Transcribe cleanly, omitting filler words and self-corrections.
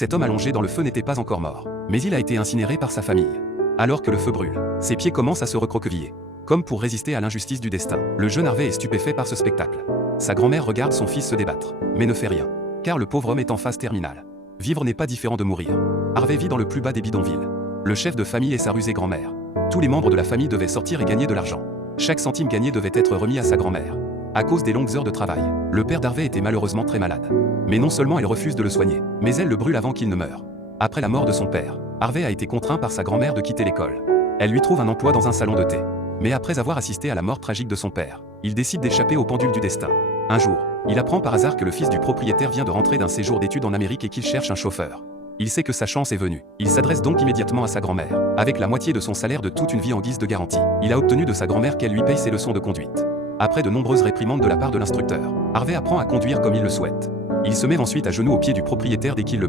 Cet homme allongé dans le feu n'était pas encore mort, mais il a été incinéré par sa famille. Alors que le feu brûle, ses pieds commencent à se recroqueviller. Comme pour résister à l'injustice du destin, le jeune Harvey est stupéfait par ce spectacle. Sa grand-mère regarde son fils se débattre, mais ne fait rien, car le pauvre homme est en phase terminale. Vivre n'est pas différent de mourir. Harvey vit dans le plus bas des bidonvilles. Le chef de famille et sa rusée grand-mère. Tous les membres de la famille devaient sortir et gagner de l'argent. Chaque centime gagné devait être remis à sa grand-mère. À cause des longues heures de travail, le père d'Harvey était malheureusement très malade. Mais non seulement elle refuse de le soigner, mais elle le brûle avant qu'il ne meure. Après la mort de son père, Harvey a été contraint par sa grand-mère de quitter l'école. Elle lui trouve un emploi dans un salon de thé. Mais après avoir assisté à la mort tragique de son père, il décide d'échapper au pendule du destin. Un jour, il apprend par hasard que le fils du propriétaire vient de rentrer d'un séjour d'études en Amérique et qu'il cherche un chauffeur. Il sait que sa chance est venue. Il s'adresse donc immédiatement à sa grand-mère, avec la moitié de son salaire de toute une vie en guise de garantie. Il a obtenu de sa grand-mère qu'elle lui paye ses leçons de conduite. Après de nombreuses réprimandes de la part de l'instructeur, Harvey apprend à conduire comme il le souhaite. Il se met ensuite à genoux aux pieds du propriétaire dès qu'il le